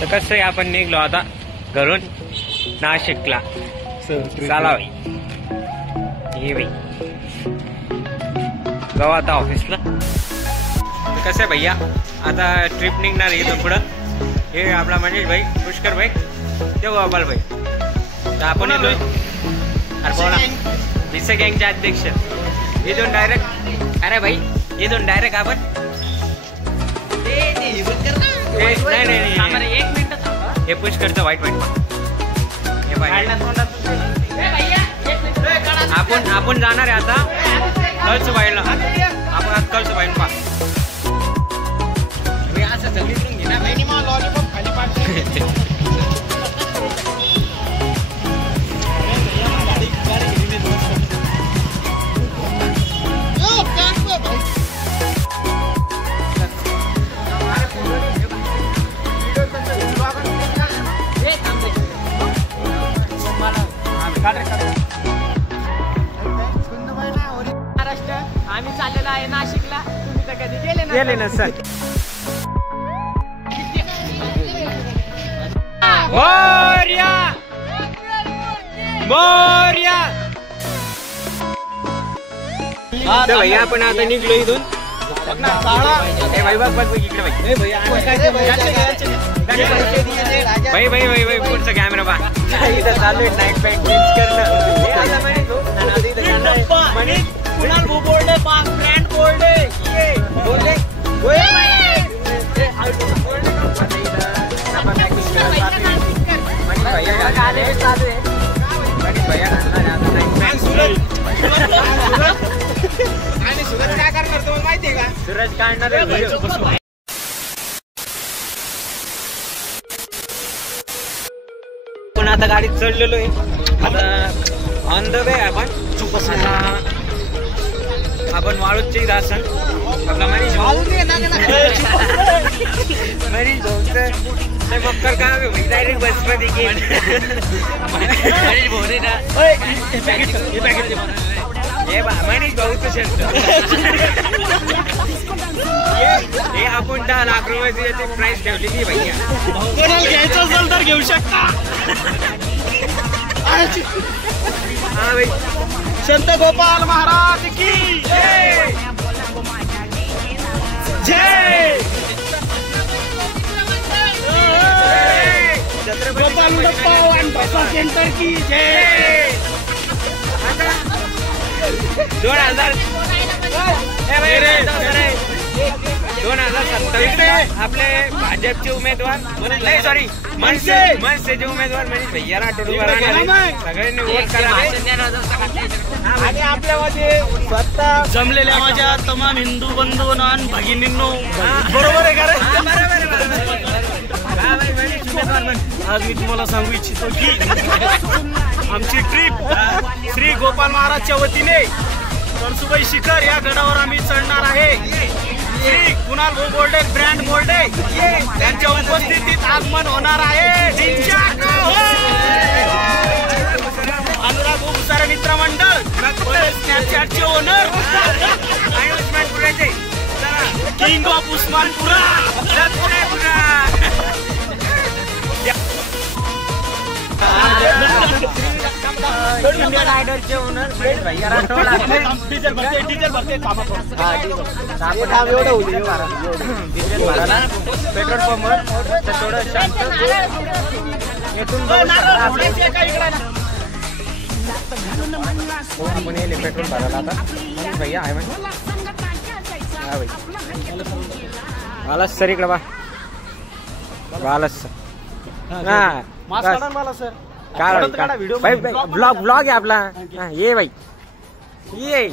तर कसं आहे आपण निघलो आता घरून नाशिकला. चला भाई ये भाई जाऊ आता ऑफिसला. तर कसं आहे भैया आता ट्रिप निघणार आहे इथून पुढं. हे आपला मनीष भाई, पुष्कर भाई, ते गोपाल भाई. तर आपण येतोय विसे गँगचे अध्यक्ष. इथून डायरेक्ट अरे भाई इथून डायरेक्ट आपण नाही एक मिनिट हे पुष्करचं वाईट वाईट आपण जाणार आहे आता कळचं बाईला. आपण आज कळचं बाईन पा असं जल्दीतून घेणार लॉलीपॉप खाली पाडते. महाराष्ट्र आम्ही चाललेलो आहे नाशिकला. तुम्ही तर कधी गेले ना सर. मोरया मोरया. तर भैया आपण आता निघलो इथून. भाई बघ बघ इकडे भाई भाई भाई भाई पुढचा कॅमेरा बा. इथं चालू आहे नाईट पॅन्ट चेंज करणं. कुणाल बोलले ब्रँड बोलले बोलले आणि सूरज काय करणार तुम्हाला माहितीये का? सूरज काढणार पण आता गाडीत चढलेलो आहे. आता ऑन द वे आपण वाळूची दासन आपला मनीष मक्कर का डायरेक्ट बस मध्ये गेल. मनीष भाऊच हे आपण 10 लाख रुपयाची याची प्राइस ठेवलेली भैया. कोणाला घ्यायचं असेल तर घेऊ शकता. हा भाई संत गोपाल महाराज की जय जय. गोपाल बाप्पा सेंटर की जय. 2027 आपले भाजपचे उमेदवार नाही सॉरी मनसेचे उमेदवार मनीष भैयाला सगळ्यांनी वोट करा. आणि आपल्यामध्ये स्वतः जमलेल्या माझ्या तमाम हिंदू बंधूंनो आणि भगिनींनो बरोबर आहे का रे? आज मी तुम्हाला सांगू इच्छितो की आमची ट्रिप श्री गोपाल महाराजच्या वतीने कळसुबाई शिखर या गडावर आम्ही चढणार आहे. श्री कुणाल बोर्डे ब्रँड बोर्डे त्यांच्या उपस्थितीत आगमन होणार आहे. अनुराग भुसारे मित्रमंडळ स्नॅपचॅटचे owner king of Usmanpura India रायडरचे ओनर भैया डिझेल भरते डिझेल भरायला पेट्रोल पंपवर थोडं शांत येथून आपण येले पेट्रोल भरायला आता भैया आहे म्हणजे. हा भाई आलास सर इकडे बा आलास सर. सर काय भाई ब्लॉग आहे आपला. ये भाई ये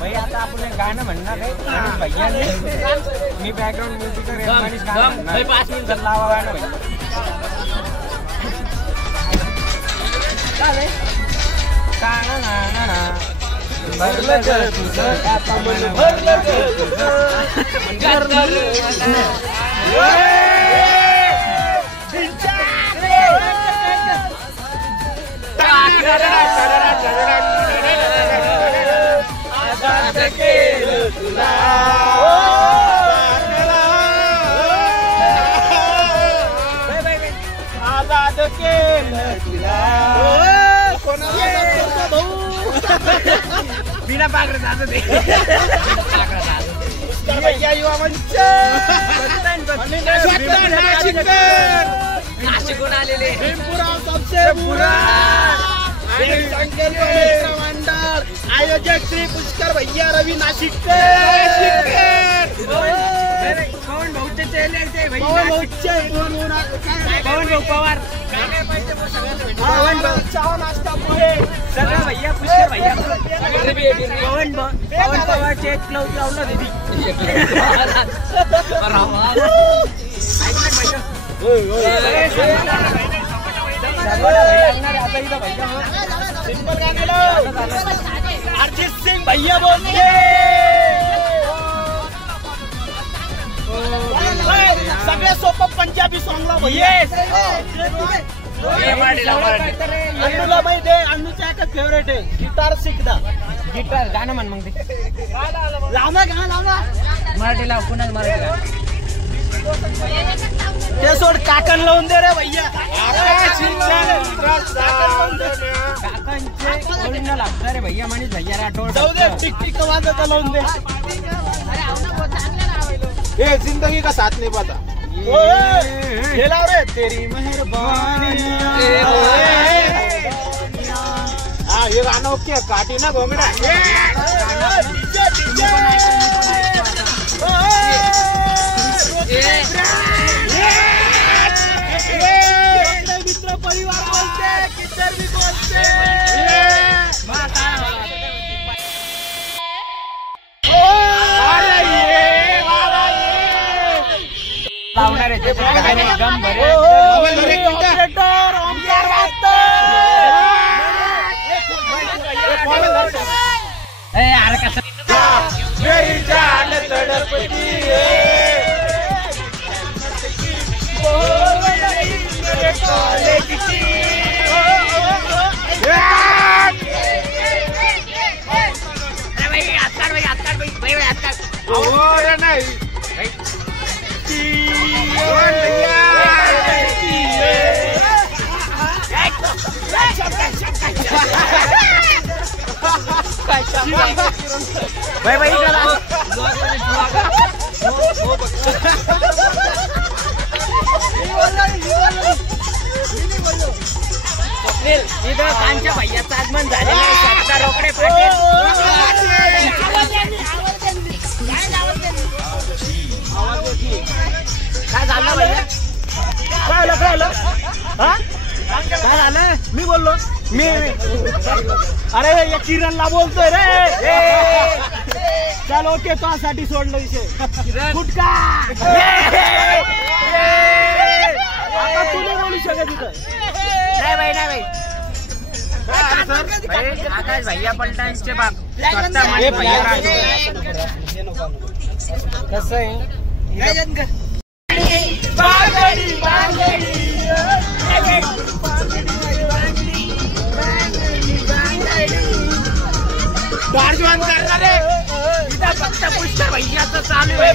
भाई आता आपण गाणं म्हणणार आहे भैया. मी बॅकग्राऊंड म्युझिक 5 मिनिट लावा गाणं भाई. भरलं तुझं भरलं बिना पागड जात होते भैया युवा मंच नाशिकहून आलेले सबसे बुरा मंडळ आयोजक श्री पुष्कर भैया रवी नाशिककर पवन भाऊचे चेले ते पवन भाऊ पवार पवन भाऊ चहा नाश्ता पोहे सगळं भैया पुष्कर भैया पवन पवारचे क्लाउड लावलं दीदी अर्जित सिंग भैया बोलते सगळ्यात सोपं पंजाबी सॉंगला भैया अन्नूला माहिती आहे अन्नूचा एकच फेवरेट आहे गिटार शिकदा गिटार गाणं म्हण मग ते लावणार गाणं लावणार मराठीला पुन्हा मराठीला ते सोड काकण लावून दे रे भैया काकांचे ओरिजिनल लागणार रे भैया मनीष भैया राठोड जाऊ दे टिक टिक वाजता लावून दे ये जिंदगी का साथ नहीं पता ये लाव रे तेरी मेहरबानी हाँ ये गाना ओके काटी ना घोंगड़ा मित्र परिवार बोलते किचर भी बोलते लावणार आहे ते गम भरे अरे कसं मेरी जान तड़पती है मेरे कॉलेज की और नहीं भाई भाई इथं कांच्या भैयाचं आगमन झालेलं आहे 7 रोकडे काय झालं भैया काय झालं काय झालं मी बोललो मी अरे या किरणला बोलतोय रे चल ओके तो साठी सोडलं विषय फुटका आता तू नाही बोलू शकत इथं नाही भाई आकाश भैया पलटांचे बाप स्वतः माझे भैया राठोड कसं आहे गार्जवान करणार रे इथं फक्त पुष्कर भैयाचं चालू आहे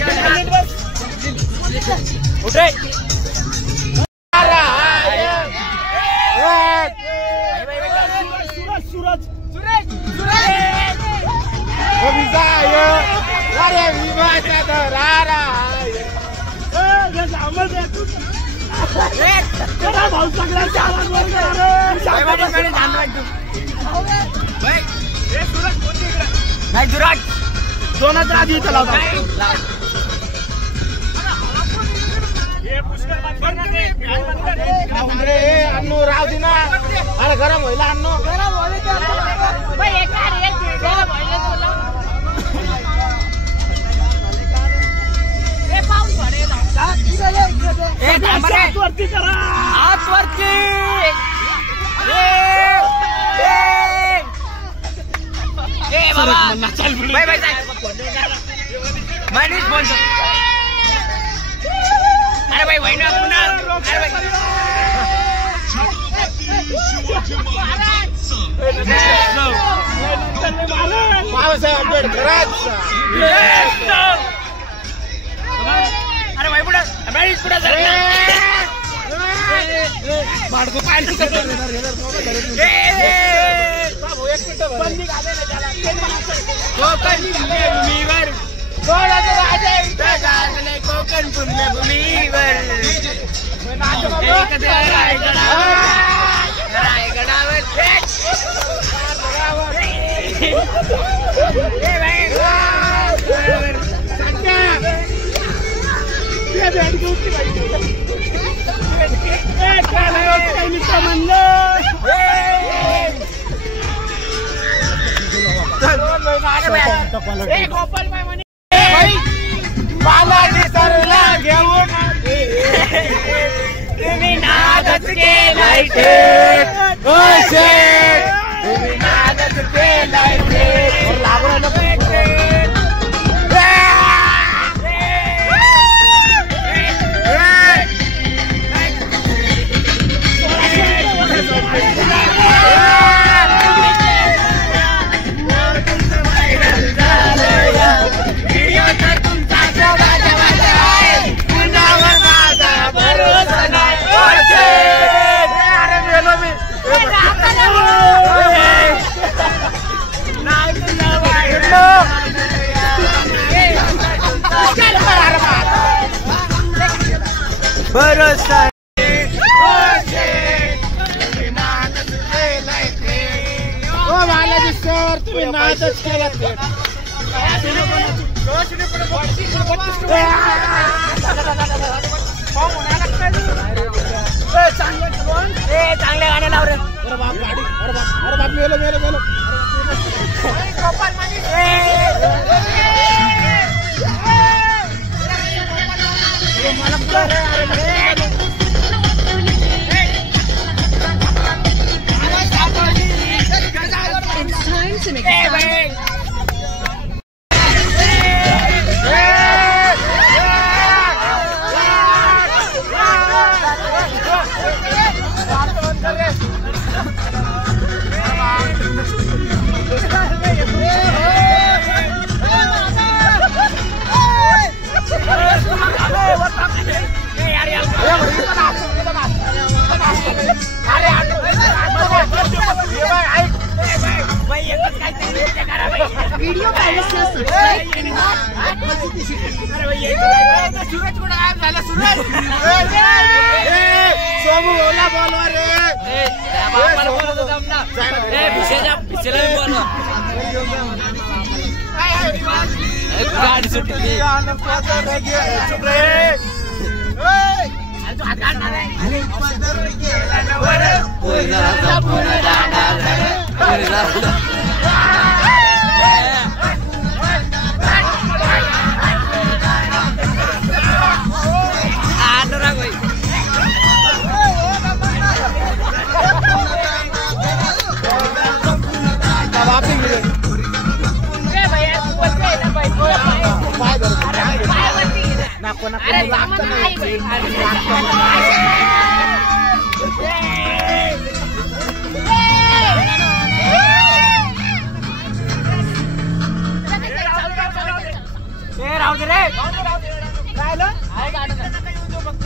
उठे सूरज अरे विवाचा दरारा भाऊ सगळ्यांच्या आवाज नाही दुराट दोनच आधी इथं लावतो अन्नू राव दिना अरे गरम होईल अन्नू वरती करा हात वरती मनीष बोलतो अरे भाई वही ना पुन्हा बाबासाहेब आंबेडकरांचा अरे भाई पुढे मनीष पुढे बाळगो पाहिजे बंदी घालेल त्याला. कोकण भूमीवर कोणाचं राजे इथं गाजले कोकण पुण्यभूमीवर. रायगडावर गोपालबाई म्हणे बालाजी सरला घेऊन तुम्ही नादच केलाय शेठ. तुम्ही नादच केलाय शेठ. लागू भरोसा बालाजी सर तुम्ही नादच केला. चांगले गाणे लाव रे. अरे बाप गाडी. अरे बाप मेलो मेलो मेलो. व्हिडिओ सूरज कुठं गायब झाला? सूरज सोमू बोला बोलवा रे. गाडी सुटली.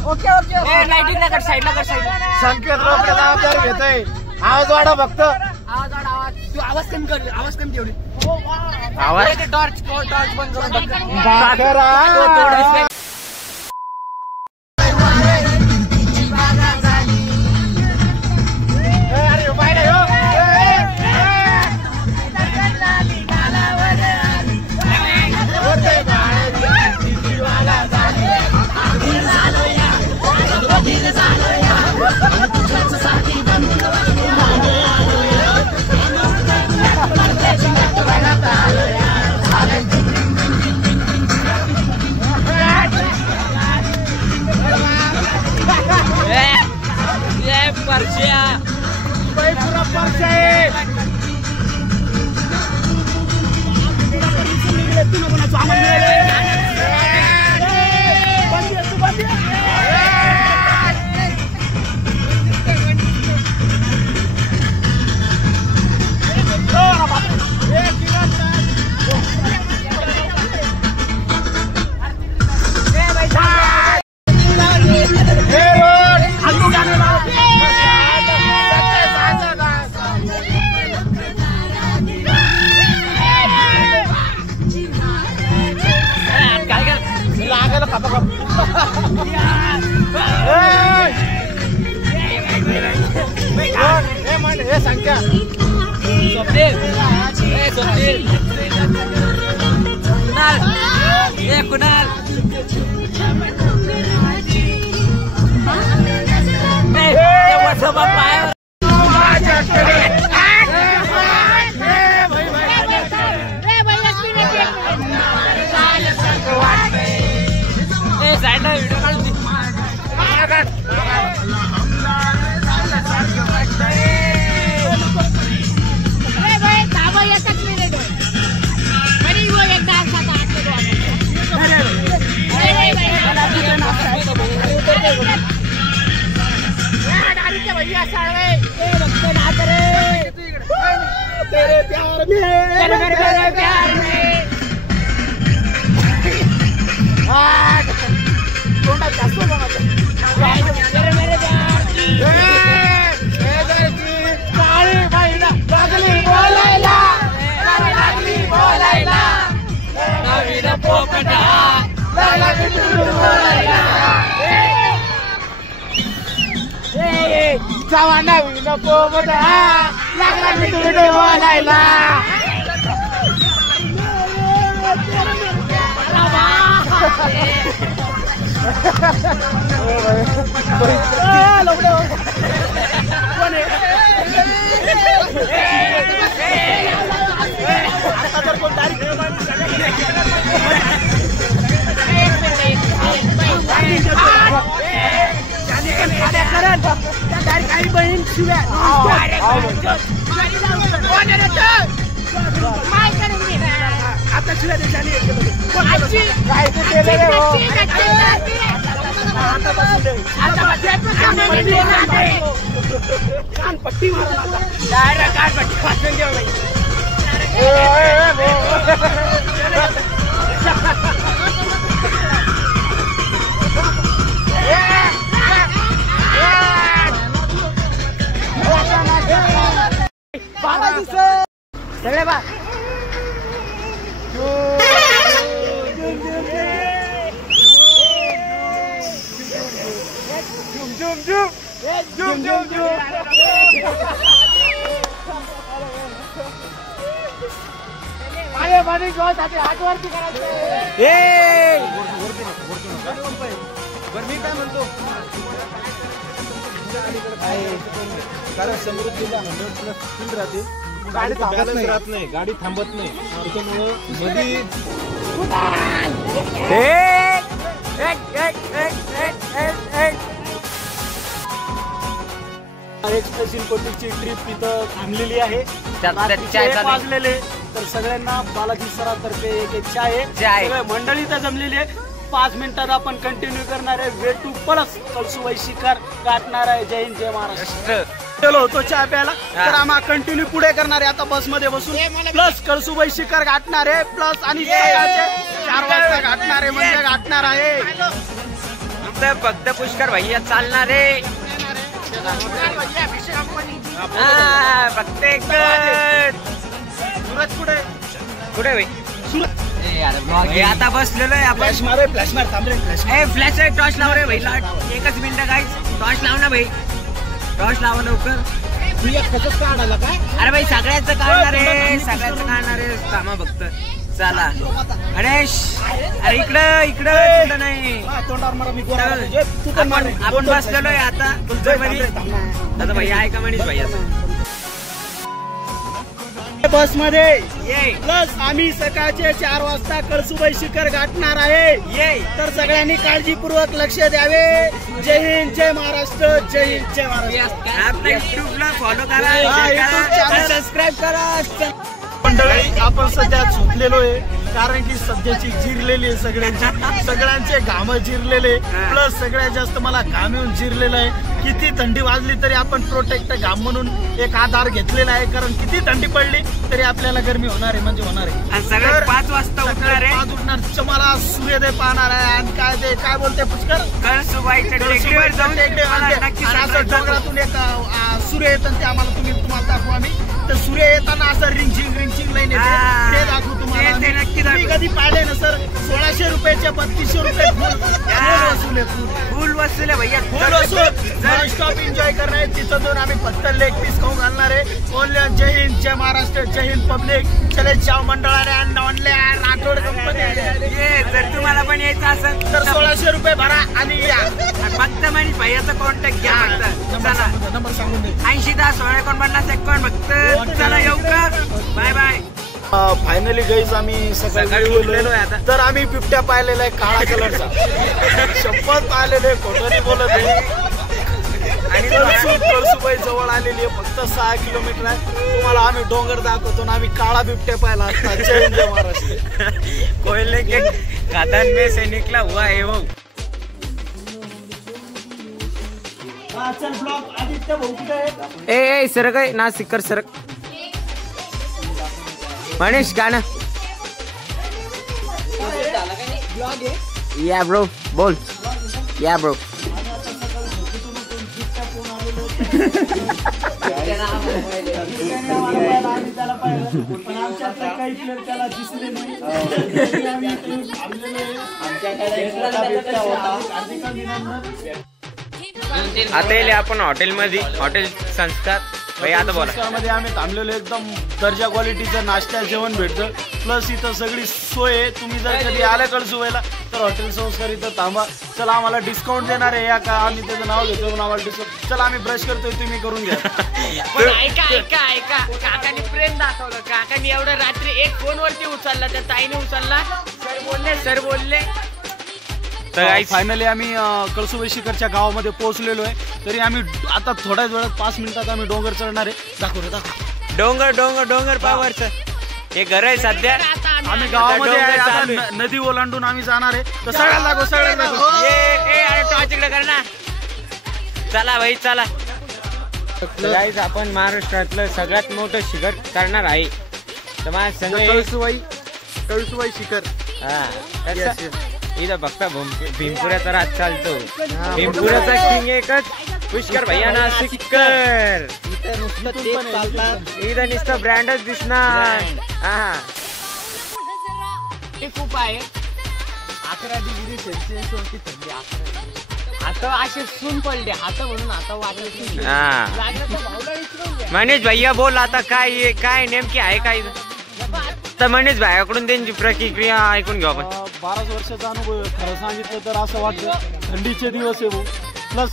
ओके ओके लाइटिंग नगर साइडला कर साइड. संकेत रोकडे जबाबदारी घेतोय. आवाज वाढव फक्त. आवाज आवाज तू आवाज कमी कर. आवाज कमी तेवढी. आवाज टॉर्च बंद करून बाकरा. तेरे प्यार में मेरे प्यार में काही बहीण शिव्या आता शिव्या देशाने कानपट्टी सगळे बा मी काय म्हणतो कारण समृद्धीला 100+ राहते, गाडी राहत नाही, गाडी थांबत नाही, त्याच्यामुळं मध्ये एक्सप्रेसिन कोटीची ट्रिप इथं थांबलेली आहे. वाजलेले तर सगळ्यांना बालाजी सरातर्फे एक चाय सगळ्या मंडळी इथं जमलेली आहे. 5 मिनिटात आपण कंटिन्यू करणार आहे. वे टू प्लस कळसुबाई शिखर गाठणार आहे. जय हिंद जय महाराष्ट्र. गेलो होतो चहा प्यायला तर आम्हाला कंटिन्यू पुढे करणार आहे. आता बसमध्ये बसून प्लस कळसुबाई शिखर गाठणार आहे प्लस आणि 4 वाजता गाठणार आहे म्हणजे गाठणार आहे. फक्त पुष्कर भैया चालणार आहे. फक्त एक सुरत कुठे कुठे भाई आता बसलेलो आहे आपण. फ्लॅश मार थांबले फ्लॅश टॉर्च लाव रे भाई. 1 मिनिट काय टॉर्च लाव ना भाई. टॉर्च लावा लवकर. अरे भाई सगळ्याचं काढणार आहे, सगळ्याचं काढणार आहे. थांबा फक्त चला गणेश. अरे इकडं इकडं नाही आपण बसलेलो आहे आता दादा भाई. आहे का मनीष भाई बस मध्ये प्लस आम्ही सकाळचे 4 वाजता कळसुबाई शिखर गाठणार आहे. तर सगळ्यांनी काळजीपूर्वक लक्ष द्यावे. जय हिंद जय महाराष्ट्र. जय हिंद जय महाराष्ट्र. आपल्या युट्यूबला फॉलो करा, सबस्क्राईब करा. मंडळी आपण सध्या झोपलेलो आहे कारण की सध्याची जिरलेली आहे सगळ्यांचे घाम जिरलेले प्लस सगळ्यात जास्त मला घाम येऊन जिरलेलं आहे. किती थंडी वाजली तरी आपण प्रोटेक्ट घाम म्हणून एक आधार घेतलेला आहे कारण किती थंडी पडली तरी आपल्याला गरमी होणार आहे म्हणजे होणार आहे. 5 वाजता उठणार आहे. 5 उठणार चमला सूर्योदय पाहणार आहे आणि काय बोलते पुष्कर कळसुबाईच्या टेकडीवर जाऊन डोंगरातून एक सूर्य येतं ते आम्हाला तुम्हाला दाखवू आम्ही. तर सूर्य येताना असं रिंचिंग लाईन येते ते दाखवू तुम्हाला. तुम्ही कधी पाहिले ना सर 1600 रुपयाच्या 3200 रुपये फुल वसूल आहे भैया, फुल वसूल स्टॉप एन्जॉय करणार आहे. तिथं जाऊन आम्ही फक्त लेग पीस खाऊन घालणार आहे. ओनली जय हिंद, जय महाराष्ट्र, जय हिंद पब्लिक. चले चाव मंडळाने ऑनलाईन राठोड कंपनी. जर तुम्हाला पण यायचं असेल तर 1600 रुपये भरा आणि या. फक्त मनीष भैयाचा कॉन्टॅक्ट घ्या. चला नंबर सांगून दे. 80-10-16-49 फक्त. चला येऊ का? Bye bye. फायनली गाईज आम्ही सकाळी उठलेलो आहे आता. तर आम्ही बिबट्या पाहिलेला आहे काळा कलरचा. शपथ पाहिलेले आहे, खोटं नाही बोलत आहे. आणि कळसुबाई जवळ आलेली आहे, फक्त 6 किलोमीटर आहे. तुम्हाला आम्ही डोंगर दाखवतो ना, आम्ही काळा बिबट्या पाहिला असता. जय हिंद, जय महाराष्ट्र. कोयले के खदान में से निकला हुआ है वो. चल ब्लॉग आदित्य भाऊ कुठे आहे? ए सरक आहे ना, सिक्कर सरक. मनीष गाणं. या ब्रो बोल. या ब्रो. काही प्लेअर त्याला दिसले नाही. आता येईल आपण हॉटेलमध्ये. हॉटेल संस्कार भाई आता बोला. मध्ये आम्ही थांबलेलो, एकदम दर्जा क्वालिटीचं नाश्ता जेवण भेटतं. प्लस इथं सगळी सोय आहे. तुम्ही जर कधी आल्या कळसुबाईला तर हॉटेल संस्कार इथं थांबा. चला आम्हाला डिस्काउंट देणार आहे या का, आम्ही त्याचं नाव घेतो म्हणून आम्हाला डिस्काउंट. चला आम्ही ब्रश करतोय, तुम्ही करून घ्या. ऐका काकांनी प्रेम दाखवलं. काकांनी एवढं रात्री एक फोनवरती उचलला, त्या ताईने उचलला. सर बोलले तर फायनली आम्ही कळसुबाई शिखरच्या गावामध्ये पोहोचलेलो आहे. तरी आम्ही आता थोड्याच वेळात 5 मिनिटात आम्ही डोंगर चढणार आहे. दाखव. डोंगर पावरचं हे घर आहे सध्या. आम्ही गावामध्ये आहे, आता नदी ओलांडून आम्ही जाणार आहे. तर सगळ्याला दाखव. अरे टॉर्चकडे कर ना. चला भाई चला. गाईज आपण महाराष्ट्रातलं सगळ्यात मोठं शिखर करणार आहे. तर माझ्या संग कळसुबाई शिखर. हा इथं फक्त भीमपुऱ्याचा राज चालतो. भीमपुऱ्याचा किंग एकच पुष्कर भैया ना सिक्कर. इथं नुसतं ब्रँडच दिसणार. हा ते खूप आहे. 11 डिग्री सेल्सिअस वरती थंडी. आता असे सून पडले हात म्हणून आता वागले. हा मनीष भैया बोल आता काय नेमकी आहे काय. तर मनीष भाईकडून त्यांची प्रतिक्रिया ऐकून घेऊ आपण. 12 वर्षाचा अनुभव खरं सांगितलं तर असं वाटतं थंडीचे दिवस आहे भाऊ. प्लस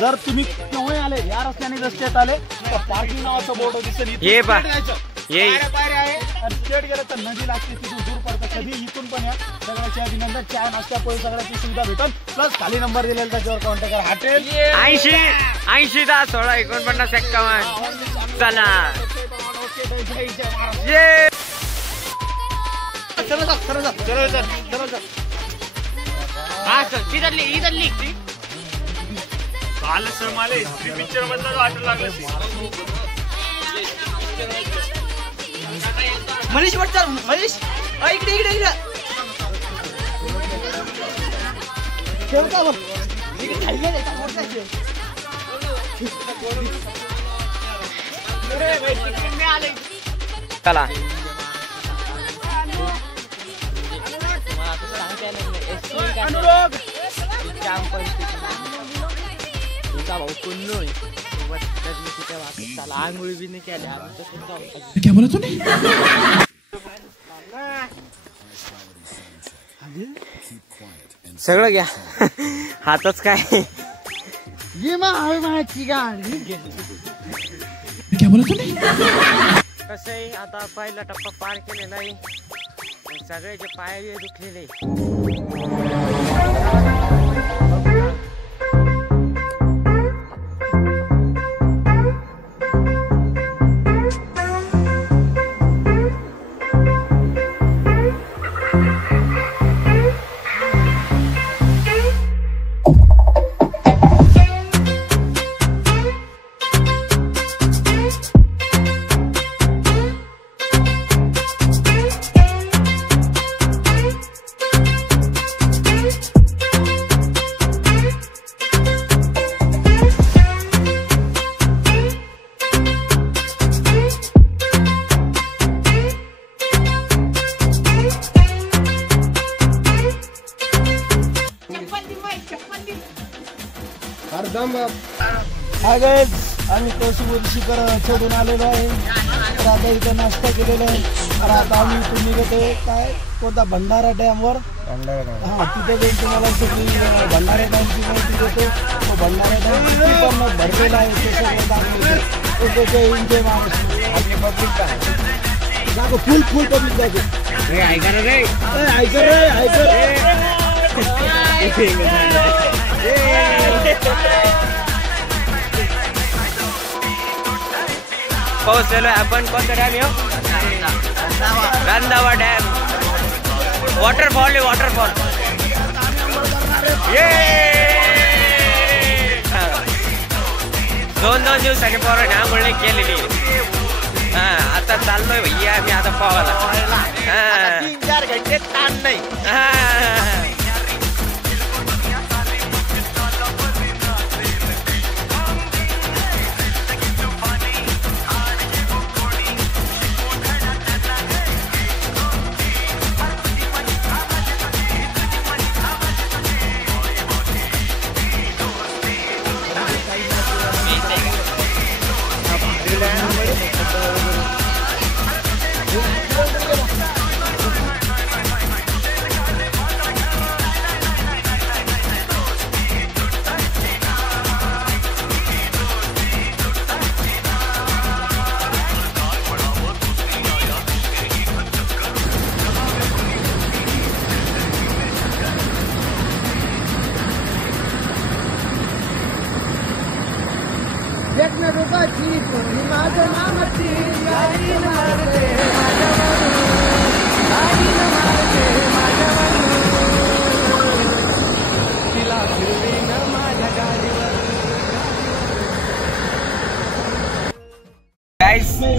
जर तुम्ही केव्हा आले या रस्त्याने रस्त्यात आले तर पार्किंग नावाचं बोर्ड दिसेल. ये पा ये पायऱ्या आहे आणि स्टेट गेलं तर नदी लागते, तिथून दूर पडतं. कधी इथून पण या. सगळ्याच्या अभिनंदन. चाय नाश्ता पोळी सगळ्याची सुविधा भेटल. प्लस खाली नंबर दिलेला त्याच्यावर कॉन्टॅक्ट करा. हॉटेल 80-10-16-49 चला. ये हा सर इधरली काल सर मला हिस्ट्री पिक्चर मधलं वाटू लागलं. मनीष वाटतं. मनीष इकडे चला. अनुराग आंघोळी बी नाही केल्या. सगळं घ्या हातच काय. कसं आहे आता पहिला टप्पा पार केलेला आहे. सगळ्याचे पाय दुखलेले. आम्ही कळसूवर शिखर चढून आलेलो आहे. तर आता इथं नाश्ता केलेला आहे. तर आता आम्ही इथून निघतोय काय कोणता भंडारा डॅमवर. हां तिथे जाऊन तुम्हाला सगळी भंडारा डॅमची माहिती देतो. तो भंडारा डॅम किती पण भरलेला आहे ते सगळं दाखवतो. एन्जॉय महाराष्ट्र आपली पब्लिक दाखव फुल फुल पब्लिक दाखव. ऐका रे पोहोचलेलो आपण. कोणता डॅम येऊ? रंधावा डॅम. वॉटरफॉल आहे वॉटरफॉल. दोन दिवसांनी पोरं आंघोळ केलेली. हा आता चाललोय भैया आम्ही आता पोहायला. 3-4 घंटे ताण नाही.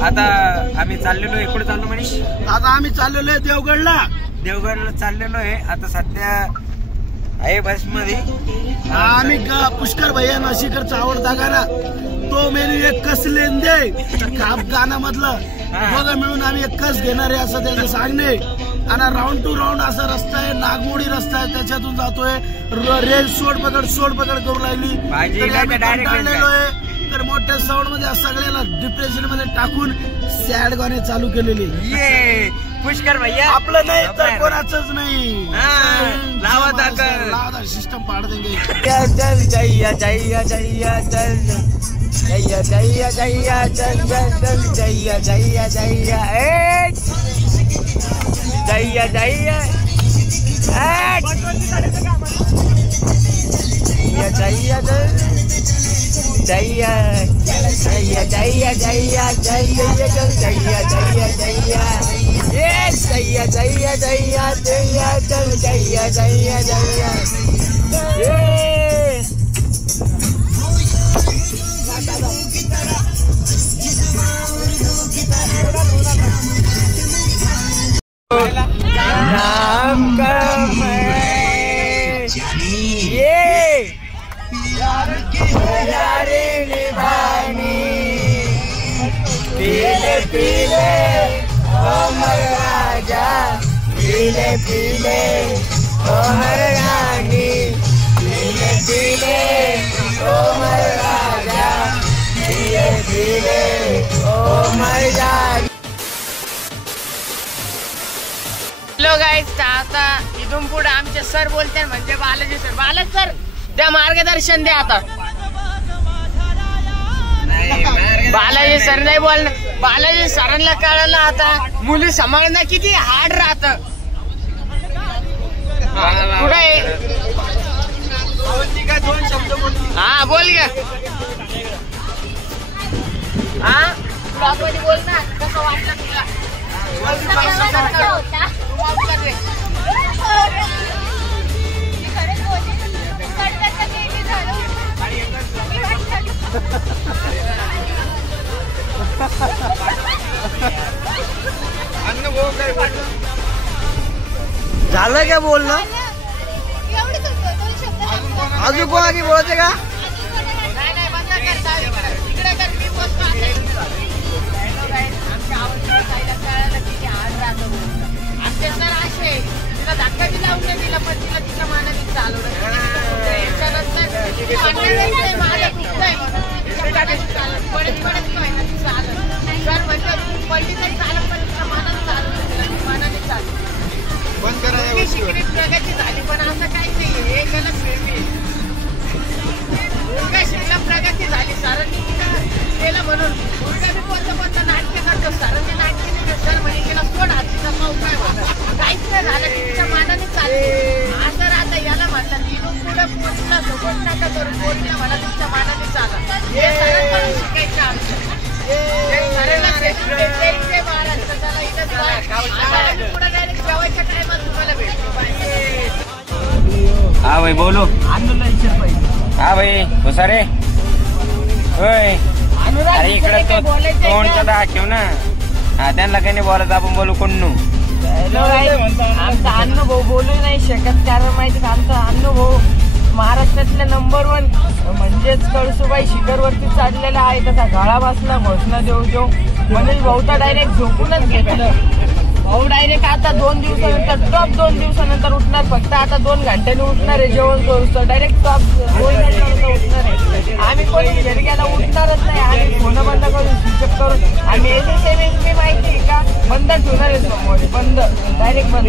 आता आम्ही चाललेलो आहे. कुठे चाललो मनीष? आता आम्ही चाललेलो आहे देवगडला चाललेलो आहे. आता सध्या आहे बस मध्ये. आम्ही पुष्कर भैया नाशिकरचा आवडता गाणं तो मेनू एक कस लेन दे खाप गाण्यामधलं बघा मिळून आम्ही एक कस घेणार आहे असं त्याचं सांगणे. आणि राऊंड टू राऊंड असा रस्ता आहे. नागमोडी रस्ता आहे त्याच्यातून जातोय. रेल सोड पकड करू लागली. तर मोठ्या साऊंड मध्ये सगळ्याला डिप्रेशन मध्ये टाकून सॅड गाणे चालू केलेले. ये पुष्कर भैया आपलं नाही तर कोणाचंच नाही. लावा सिस्टम पाड देंगे. चल जैया जैया जैया चल जैया जैया जैया चल चल जैया जैया जैया जैया जैया जैया जैया जैया जैया जैया जैया चल जैया जैया जैया जैया जैया जैया जैया चल जैया जैया जैया नाम का मैं ये यारी निभानी पीले पीले ओ मर राजा पीले पीले ओ मर रानी पीले पीले ओ मर राजा पीले पीले ओ मर रानी. हॅलो गाईज, आता इथून पुढे आमचे सर बोलते म्हणजे बालाजी सर द्या मार्गदर्शन द्या. आता बालाजी सर नाही बोलणार. बालाजी सरांना कळलं आता मुली सांभाळणं किती हार्ड राहत. कुठे हा बोल ग. हा ब्लॉग मध्ये बोल ना कसं वाटलं तुला. झालं काय बोलणं? अजून कोणाची बोलायचं का? आमचे सर असे तिला धक्का बी लावून नाही दिला पण तिला तिच्या मानाने चालवलं याच्यानंतर माझं चुकतंय तिच्या मानाने चालत पडत नाही ती चालत सर म्हणजे पहिली तरी चालत पण तिच्या मानाने चालवलं तिला ती मानाने चालत शिकरीत प्रगती झाली पण असं काहीच नाही हे गलत फेमी मुलगा शिकला प्रगती झाली सरांनी तिला केलं म्हणून मुलगा बी कोणतं नाट्य करतो सरांनी नाट्य नाही सर म्हणे केला सोड हातीचा पाऊ काय होता काहीच नाही झालं तिच्या मानाने चालली असं राहता याला म्हणतात इथून पुढे पोचला सोबत नका करू पोचला मला तुमच्या मानाने चाला हे सरांकडून शिकायचं आमचं सरांना द्यायचे महाराष्ट्र त्याला इथं पुढे डायरेक्ट जेवायच्या टायमात तुम्हाला भेटतो हा भाई बोलो हा भाई हुसारे होय अरे इकडे तो तोंडचा दाखव ना हा त्यांना काही नाही बोलत आपण बोलू कोण आमचा अनुभव बोलू नाही शकत कारण माहिती आमचा अनुभव महाराष्ट्रातल्या नंबर 1 म्हणजेच कळसुबाई शिखरवरती चढलेला आहे तसा गाळा बसला घोषणा देऊ देऊ म्हणून भाऊता डायरेक्ट झोपूनच घेतलं भाऊ डायरेक्ट आता 2 दिवसानंतर टॉप 2 दिवसानंतर उठणार फक्त आता 2 घंट्याने उठणार आहे जेवण करू डायरेक्ट टॉप 2 घंट्यानंतर उठणार आहे आम्ही कोणी घरी गेला उठणारच नाही आम्ही फोन बंद करून स्विचअप करून आम्ही एसएसएमएस माहिती आहे का बंद ठेवणार आहे सोमवारी बंद डायरेक्ट बंद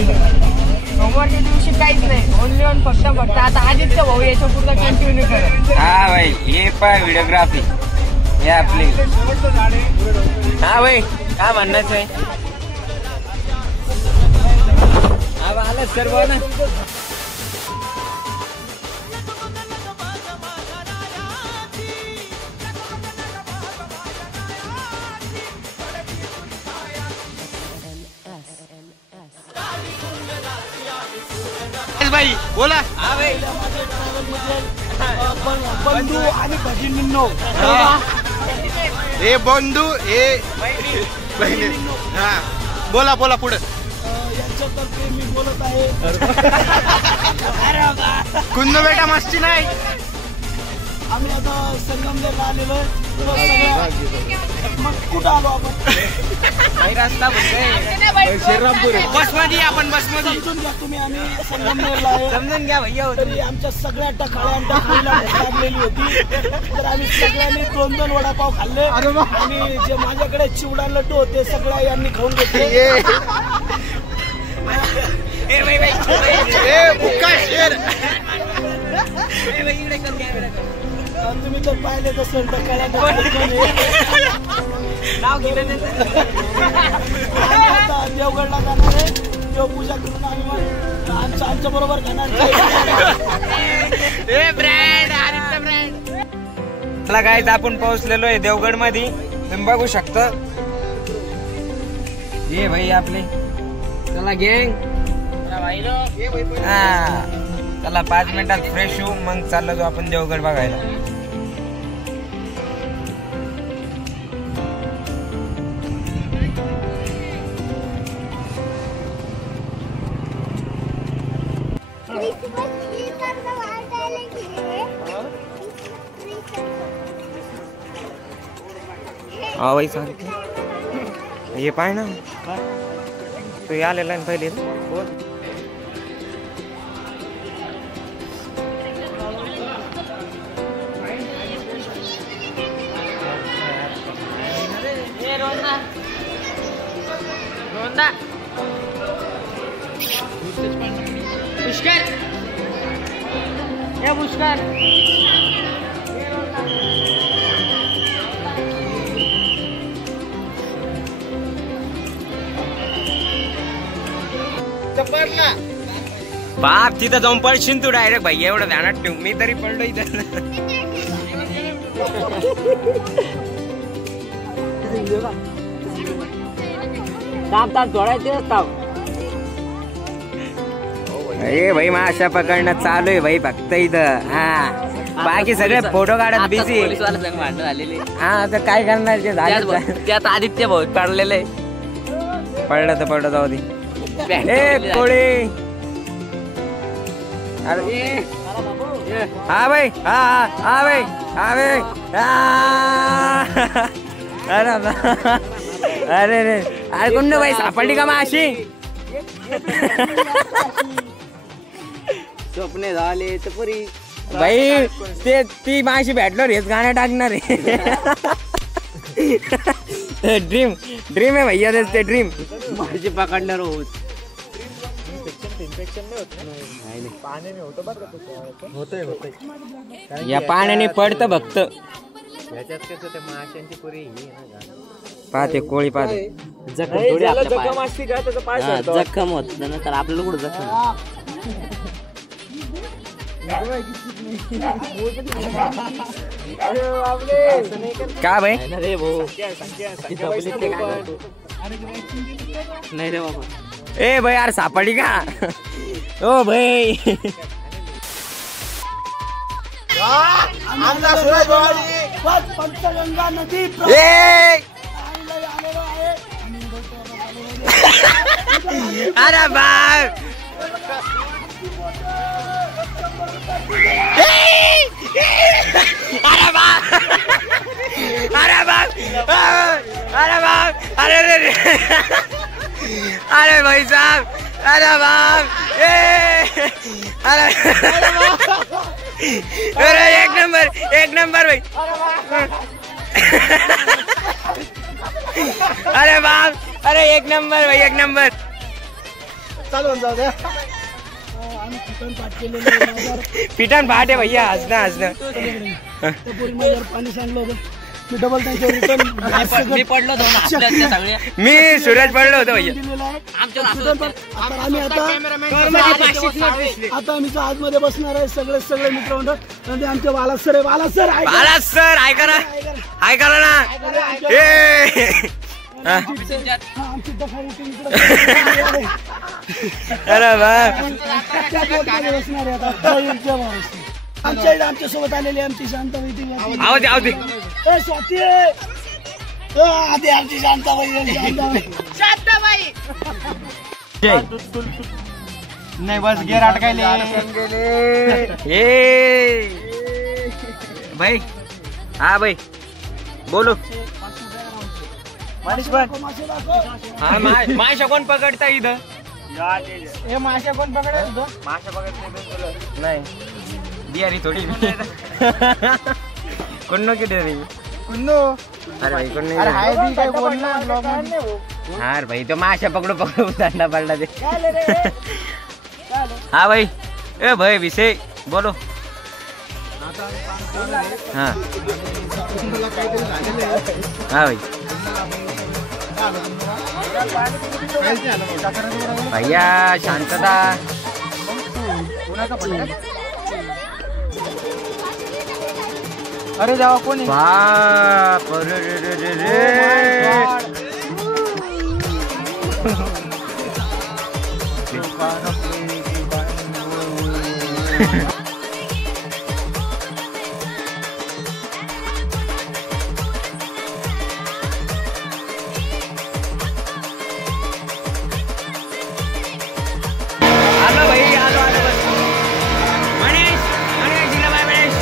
सोमवारच्या दिवशी काहीच नाही ओनली ऑन फक्त आता आदित्य भाऊ याच्या पुढे कंटिन्यू करा हा भाई हे पण व्हिडिओग्राफी हे आपली हा भाई काय म्हणणंच आहे आलं सर्व ना भाई बोला हा भाई बंधू आणि भगिनींनो हे बंधू हे बहिणी हा बोला बोला पुढे यांच्यातर्फे मी बोलत आहे कुंद बेटा मस्ती नाही आम्ही आता संगमनेरला आलेलो मग कुठं आलो आपण श्रीरामपूर बसमध्ये आपण बसमध्ये समजून घ्या तुम्ही आम्ही संगमनेरला आहे समजून घ्या भैया तरी आमच्या सगळ्या टकाळ्या लागलेली होती तर आम्ही सगळ्यांनी 2-2 वडापाव खाल्ले आणि जे माझ्याकडे चिवडा लड्डू होते सगळ्या यांनी खाऊन घेतले तुम्ही तर पाहिले तसं टकाळ्या नाव घेतलं देवगडला जाणार आहे देवपूजा करून आम्ही आमच्या बरोबर जाणार चला काय आपण पोहोचलेलो आहे देवगड मध्ये तुम्ही बघू शकता ये भाई आपले चला गँग हा चला 5 मिनिटात फ्रेश होऊ मग चाललो जो आपण देवगड बघायला हा भाई सांगते हे पाय ना तो आलेला ना पहिले पुष्कर या पुष्कर बाप तिथं जाऊन पडशील तू डायरेक्ट भाई एवढं ध्यानात ठेव मी तरी पडलो इथं अरे भाई माशा पकडणं चालू आहे भाई फक्त इथं हा बाकी सगळे फोटो काढत बिझी हा तर काय करणार ते त्यात आदित्य भाऊ काढलेलं आहे पडलं तर पडलं जाऊ दे कोळी हा भाई हा भाई हा भाई अरे अरे रे अरे कोण भाई सापडली का माशी स्वप्ने झाले तर पुरी भाई ते ती माझी भेटलो हेच गाणं टाकणार आहे. ड्रीम ड्रीम आहे भैया ते ड्रीम. माझी पकडणार होत या पाण्याने पडतं भक्त. याच्यात कसं ते माशांची पुरी पाहते कोळी पाहते जखम होत ना तर आपल्याला कुठं जखम का भाई रे भाऊ नाही रे बाबा. ए भाई यार सापडी का ओ भाई. पंचगंगा नदी अरे बाप अरे बाप अरे बाप अरे बाप अरे अरे भाई साहब अरे बाप अरे एक नंबर भाई. अरे बाप अरे एक नंबर भाई एक नंबर. चालून जाऊ द्या. पिटन पाठ आहे भैया हसणं पाणी सांगलं होतं मी डबल रिटर्न मी पडलो दोन सगळे मी सूरज पडलो होतो भैया. आता आम्ही आतमध्ये बसणार आहे सगळे मित्र म्हणतात आमचे बालाज सर आहे. बालाज सर ऐका ना ए अरे बसणार आहे आमच्या सोबत आलेली आमची शांताबाई स्वाती आमची शांताबाई नाही बस गेर अटकायले भाई. हा भाई बोलो. माशा कोण पकडता इथं? माशा कोण पकडत माशा पकडत नाही बिहारी थोडी कोण नो किती रे अरे भाई कोण नाही. हार भाई तो माशा पकडू दांडा पडला ते. हा भाई ए भाई विषय बोलो. हा हा भाई भैया शांतता. अरे जावा कोणी बाप रे आलो भाई आलो बस. मनीष जिल्हा मनीष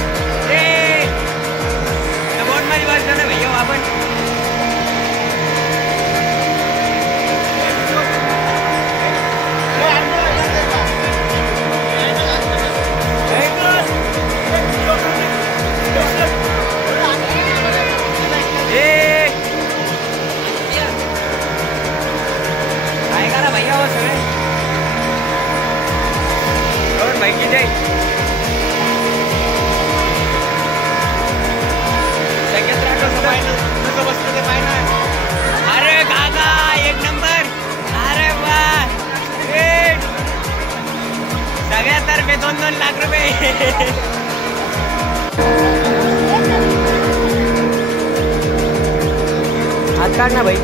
बोट मध्ये बसलो ना भैया आपण. ऐका ना भैया हो सगळे भाई की जय. अरे काका एक नंबर. अरे वा सगळ्यातर्फे 2-2 लाख रुपये. हात काढ ना भाई.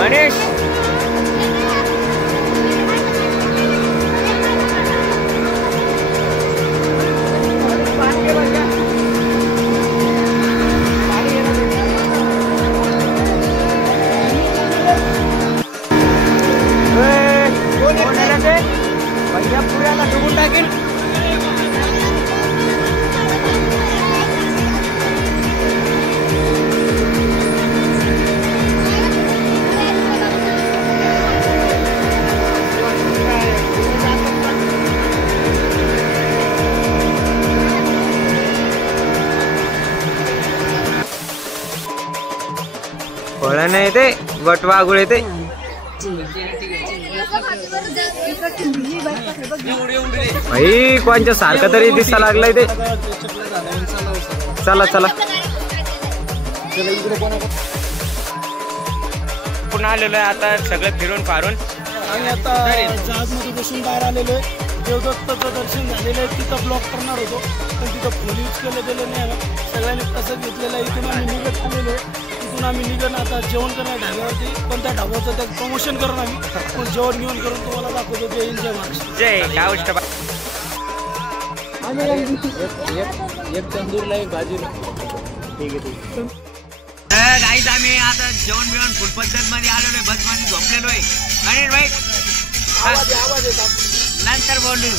गणेश भैया पुऱ्याला डुबून टाकेल. नाही ते वटवागुळ येते. भाई कोणच्या सारखं तरी दिसा लागलाय ते. चला चला पुन्हा आलेलो आहे आता सगळं फिरून फारून. आणि आता जहाजमध्ये बसून बाहेर आलेलो आहे. देवदत्ताचं दर्शन झालेलं आहे. तिथं ब्लॉक करणार होतो पण तिथं फोन यूज केलं गेलं नाही. सगळ्यांनी प्रसाद घेतलेला आहे. इथून आम्ही निघत आलेलो आहे. तिथून आम्ही निघणं आता जेवण करणार ढाब्यावरती. पण त्या ढाब्याचं त्या प्रमोशन करून आम्ही पण जेवण घेऊन करून तुम्हाला दाखवतो. जय हिंद जय महाराष्ट्र. जय गावष्ट. एक तंदूरला एक भाजीला. ठीक आहे. गाईज आम्ही आता जेवण बिवण फुल पद्धत मध्ये आलेलो आहे. बस मध्ये झोपलेलो आहे. अनिल भाई आवाज येतात. नंतर बोलू.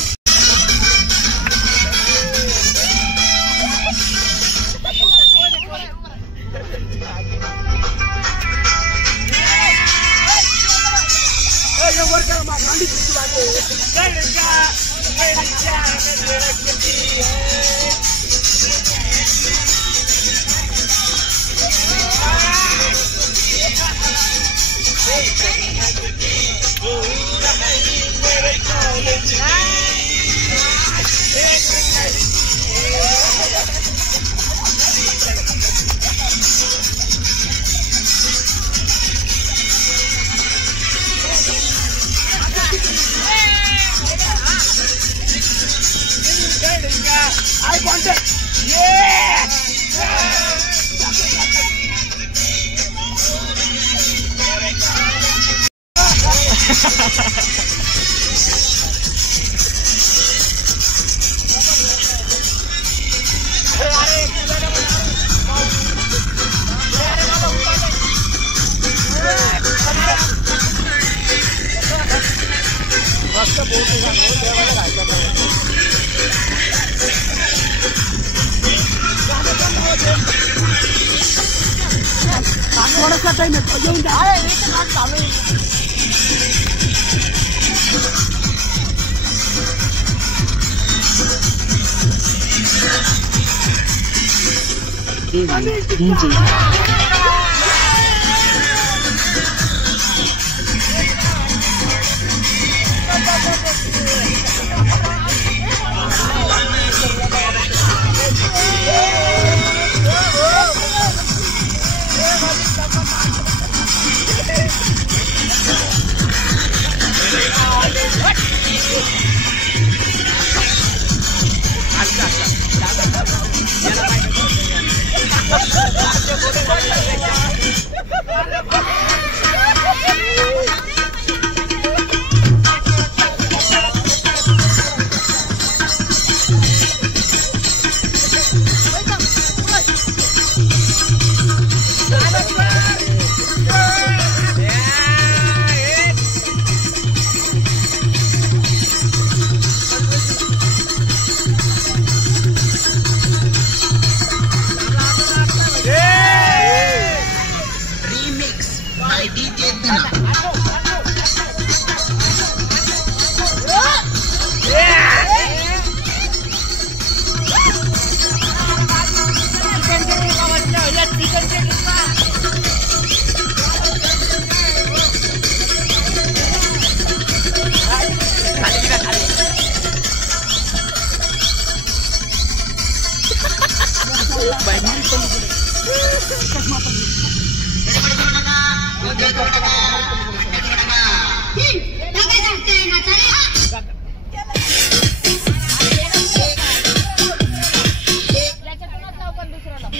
थोडासा टाइम आहे. येऊन द्या.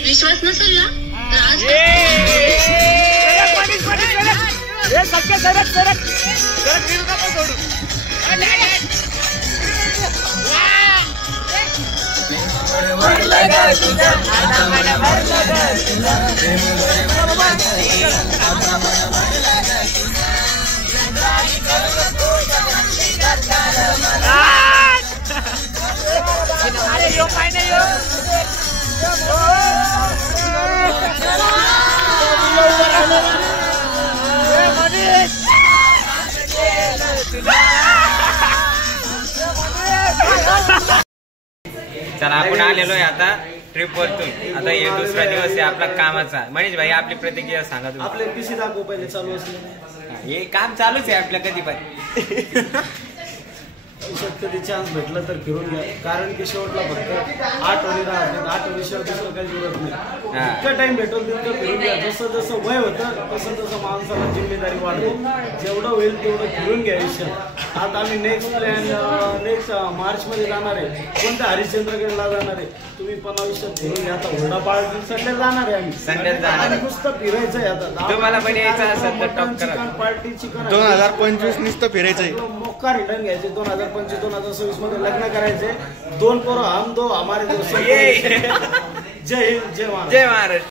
विश्वास नसेल ना चला आपण आलेलो आहे आता ट्रिप वरतून आता हे दुसरा दिवस आहे आपला कामाचा. मनीष भाई आपली प्रतिक्रिया सांगा तुम्ही. आपले पीसी दाखव पहिले चालू असले. हे काम चालूच आहे आपलं कधी पण. कधी चान्स भेटला तर फिरून घ्या, कारण की शेवटला फक्त 8 वरी राहतात. 8 वर्षावर दुसरं काही जरूरत नाही. इतका टाइम भेटल तितकं फिरून घ्या. जसं जसं वय होतं तसं तसं माणसाला जिम्मेदारी वाढते. जेवढं होईल तेवढं फिरून घ्या आयुष्यात. आता आम्ही नेक्स्ट मार्च मध्ये जाणार आहे. कोणत्या हरिश्चंद्रगडला जाणार आहे. तुम्ही पण आयुष्यात फिरून घ्या. आता हुरडा पार्टी संडे जाणार आहे आम्ही. संडेला जाणार आहे. नुसतं फिरायचं आहे आता. तुम्हाला पण यायचं असेल तर टॉप करा. चिकन पार्टी चिकन 2025 नुसतं फिरायचंय. मोक्का रिटर्न घ्यायचे. 2025 2026 मध्ये लग्न करायचे. 2 पोरं हम 2 हमारे 2. जय हिंद जय महाराष्ट्र. जय महाराष्ट्र.